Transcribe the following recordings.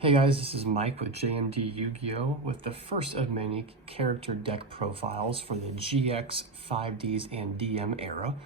Hey guys, this is Mike with JMD Yu-Gi-Oh! With the first of many character deck profiles for the GX, 5Ds, and DM era.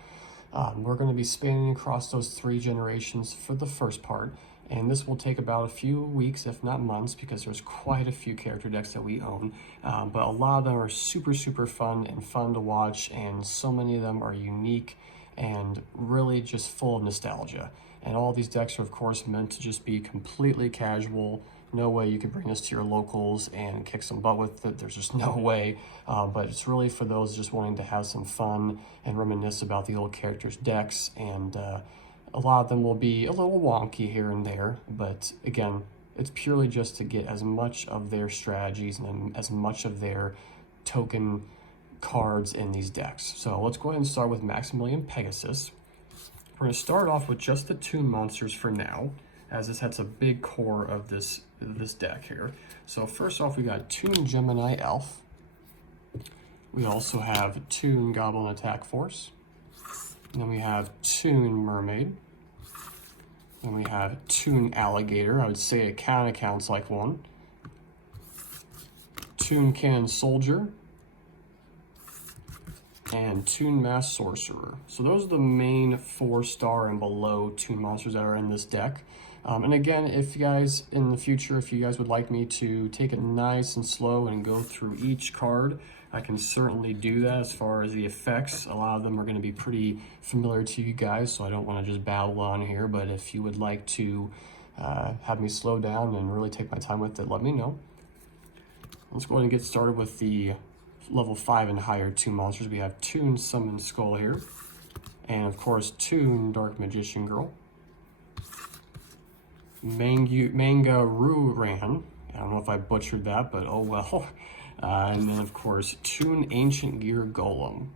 We're going to be spanning across those three generations for the first part, and this will take about a few weeks, if not months, because there's quite a few character decks that we own. But a lot of them are super fun and fun to watch, and so many of them are unique and really just full of nostalgia. And all these decks are, of course, meant to just be completely casual. No way you can bring this to your locals and kick some butt with it. There's just no way. But it's really for those just wanting to have some fun and reminisce about the old characters' decks. And a lot of them will be a little wonky here and there. But again, it's purely just to get as much of their strategies and as much of their token cards in these decks. So let's go ahead and start with Maximilian Pegasus. We're going to start off with just the Toon monsters for now, as this has a big core of this deck here. So first off, we got Toon Gemini Elf. We also have Toon Goblin Attack Force. And then we have Toon Mermaid. And we have Toon Alligator. I would say it kind of counts like one. Toon Cannon Soldier. And Toon Mass Sorcerer. So those are the main 4-star and below Toon monsters that are in this deck. And again, if you guys, in the future, if you guys would like me to take it nice and slow and go through each card, I can certainly do that. As far as the effects, a lot of them are going to be pretty familiar to you guys, so I don't want to just babble on here. But if you would like to have me slow down and really take my time with it, let me know. Let's go ahead and get started with the level 5 and higher Toon monsters. We have Toon Summon Skull here, and of course Toon Dark Magician Girl, Manga Ruran. I don't know if I butchered that, but oh well. And then of course Toon Ancient Gear Golem,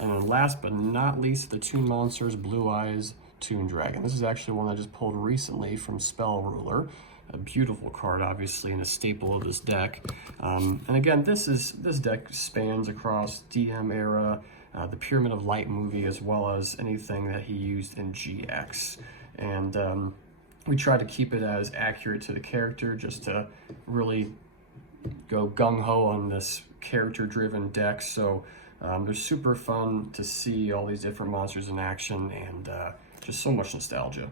and then last but not least, the Toon monsters Blue Eyes Toon Dragon. This is actually one I just pulled recently from Spell Ruler. A beautiful card, obviously, and a staple of this deck. And again, this deck spans across DM era, the Pyramid of Light movie, as well as anything that he used in GX. And we try to keep it as accurate to the character, just to really go gung-ho on this character-driven deck. So they're super fun to see all these different monsters in action, and just so much nostalgia.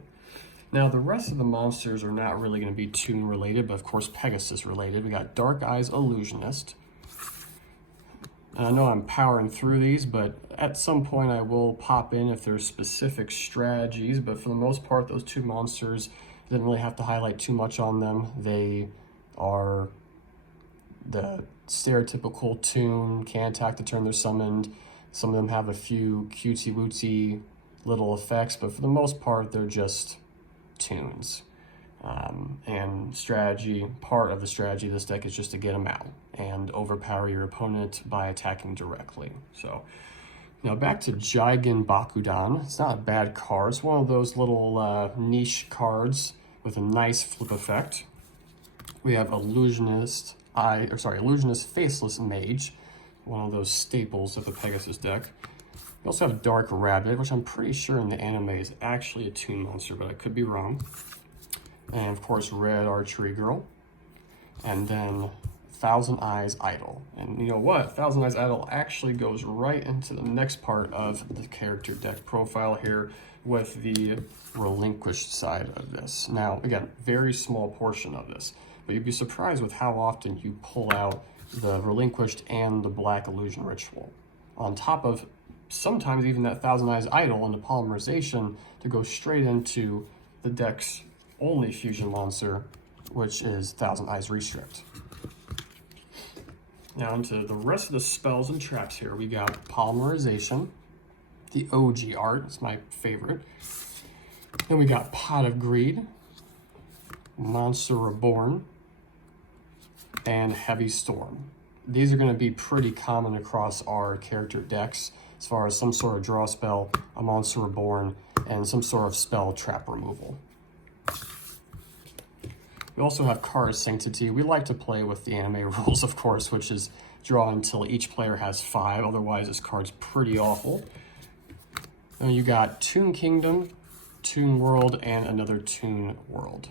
Now, the rest of the monsters are not really going to be Toon related, but of course Pegasus related. We got Dark Eyes Illusionist. And I know I'm powering through these, but at some point I will pop in if there's specific strategies. But for the most part, those two monsters, didn't really have to highlight too much on them. They are the stereotypical Toon, can attack the turn they're summoned. Some of them have a few cutesy-wootsy little effects, but for the most part, they're just Toons. And strategy, part of the strategy of this deck is just to get them out and overpower your opponent by attacking directly. So now back to Jigen Bakudan. It's not a bad card. It's one of those little niche cards with a nice flip effect. We have Illusionist Faceless Mage, one of those staples of the Pegasus deck. We also have Dark Rabbit, which I'm pretty sure in the anime is actually a Toon monster, but I could be wrong. And of course, Red Archery Girl. And then Thousand Eyes Idol. And you know what? Thousand Eyes Idol actually goes right into the next part of the character deck profile here with the relinquished side of this. Now, again, very small portion of this, but you'd be surprised with how often you pull out the relinquished and the Black Illusion Ritual, on top of sometimes even that Thousand Eyes Idol and the polymerization to go straight into the deck's only fusion monster, which is Thousand Eyes Restrict. Now into the rest of the spells and traps here, we got Polymerization, the OG art, it's my favorite. Then we got Pot of Greed, Monster Reborn, and Heavy Storm. These are going to be pretty common across our character decks, as far as some sort of draw spell, a Monster Reborn, and some sort of spell trap removal. We also have Kara's Sanctity. We like to play with the anime rules, of course, which is draw until each player has 5. Otherwise, this card's pretty awful. Then you got Toon Kingdom, Toon World, and another Toon World.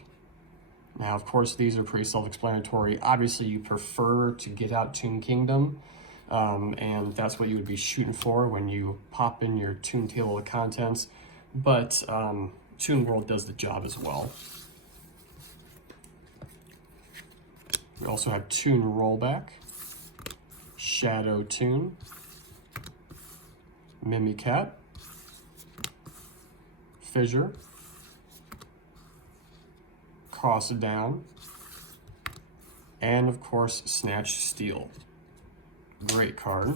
Now, of course, these are pretty self-explanatory. Obviously, you prefer to get out Toon Kingdom, and that's what you would be shooting for when you pop in your Toon table of contents, but Toon World does the job as well. We also have Toon Rollback, Shadow Toon, Mimicat, Fissure, Cost Down, and of course Snatch Steal. Great card.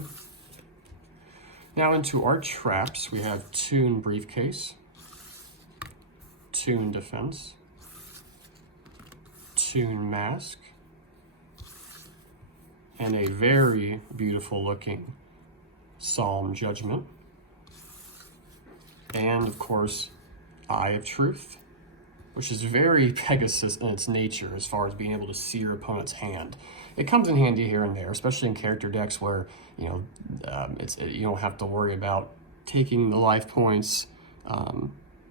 Now into our traps, we have Toon Briefcase, Toon Defense, Toon Mask, and a very beautiful looking Solemn Judgment, and of course Eye of Truth, which is very Pegasus in its nature as far as being able to see your opponent's hand. It comes in handy here and there, especially in character decks where you don't have to worry about taking the life points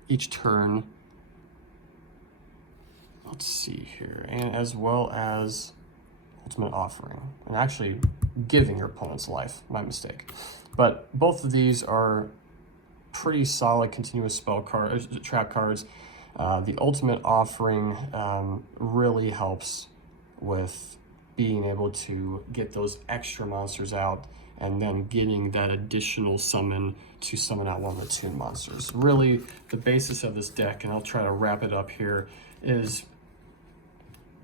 each turn. Let's see here, and as well as Ultimate Offering, and actually giving your opponent's life, my mistake. But both of these are pretty solid continuous spell cards, trap cards. The Ultimate Offering really helps with being able to get those extra monsters out and then getting that additional summon to summon out one of the Toon monsters. Really, the basis of this deck, and I'll try to wrap it up here, is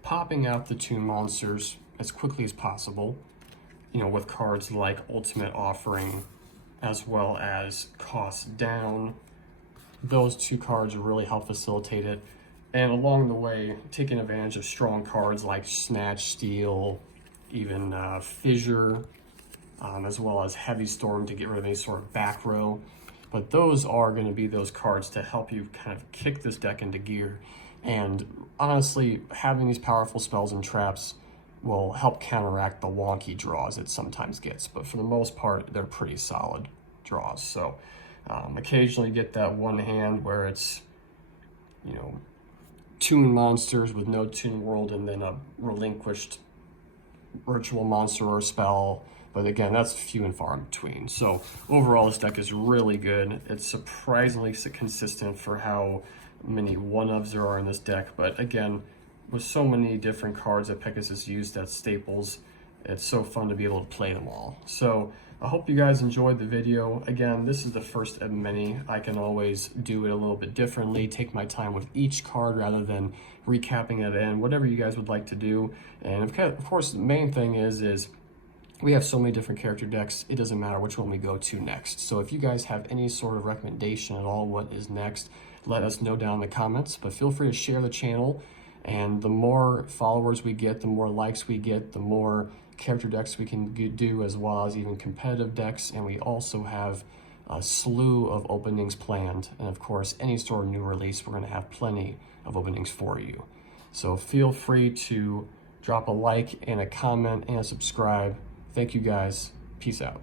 popping out the Toon monsters as quickly as possible, with cards like Ultimate Offering as well as Cost Down. Those two cards really help facilitate it. And along the way, taking advantage of strong cards like Snatch Steal, even Fissure, as well as Heavy Storm to get rid of any sort of back row. But those are going to be those cards to help you kind of kick this deck into gear. And honestly, having these powerful spells and traps will help counteract the wonky draws it sometimes gets. But for the most part, they're pretty solid draws. So occasionally get that one hand where it's, Toon monsters with no Toon World and then a relinquished virtual monster or spell. But again, that's few and far in between. So overall, this deck is really good. It's surprisingly consistent for how many one-ofs there are in this deck. But again, with so many different cards that Pegasus used as staples, it's so fun to be able to play them all. So I hope you guys enjoyed the video. Again, this is the first of many. I can always do it a little bit differently, take my time with each card rather than recapping at the end, whatever you guys would like to do. And of course, the main thing is we have so many different character decks, it doesn't matter which one we go to next. So if you guys have any sort of recommendation at all what is next, let us know down in the comments, but feel free to share the channel. And the more followers we get, the more likes we get, the more character decks we can do, as well as even competitive decks. And we also have a slew of openings planned. And of course, any sort of new release, we're going to have plenty of openings for you. So feel free to drop a like and a comment and a subscribe. Thank you guys. Peace out.